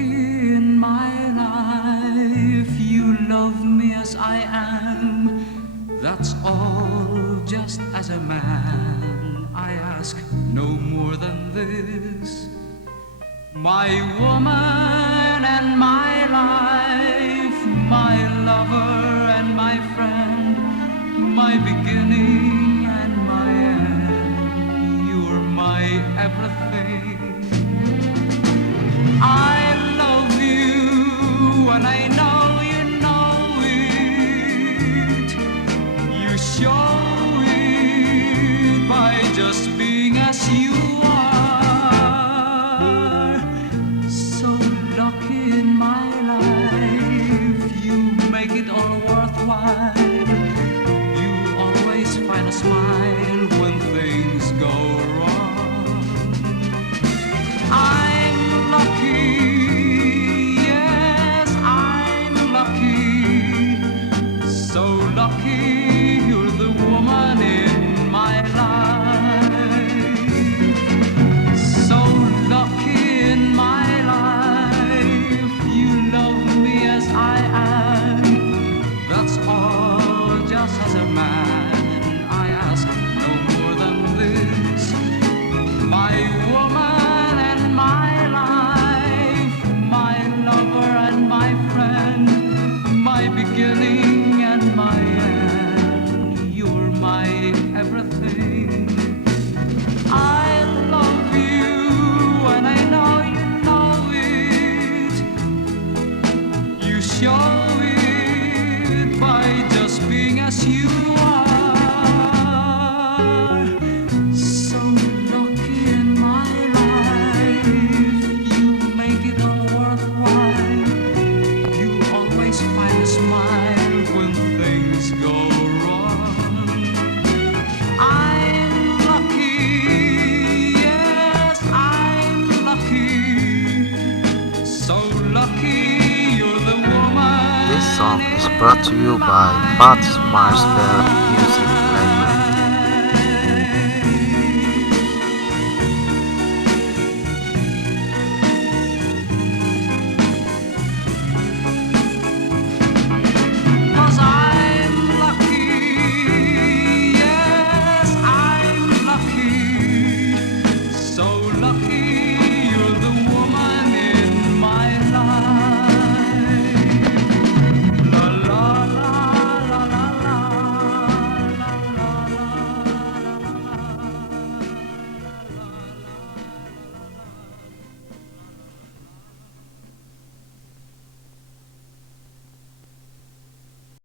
lucky in my life. You love me as I am. That's all, just as a man. I ask no more than this. My woman and my life, my lover and my friend, my beginning and my end. You're my everything. I love you and I know you know it. You show it by just being as you are. So lucky in my life, you make it all worthwhile. You always find a smile when things go wrong. I'm lucky, yes, I'm lucky. So lucky, you're the woman in my life. So lucky in my life, you love me as I am. That's all, just as a man. I ask no more than this. My woman and my life, my lover and my friend, my beginning and my end. You're my everything. I love you and I know you know it. You show it by just being as you are. So lucky in my life, you make it all worthwhile. You always find a smile when things go wrong. I'm lucky, yes, I'm lucky. So lucky, you're the woman. This song is brought to you by Pat's Marsbell Music Library.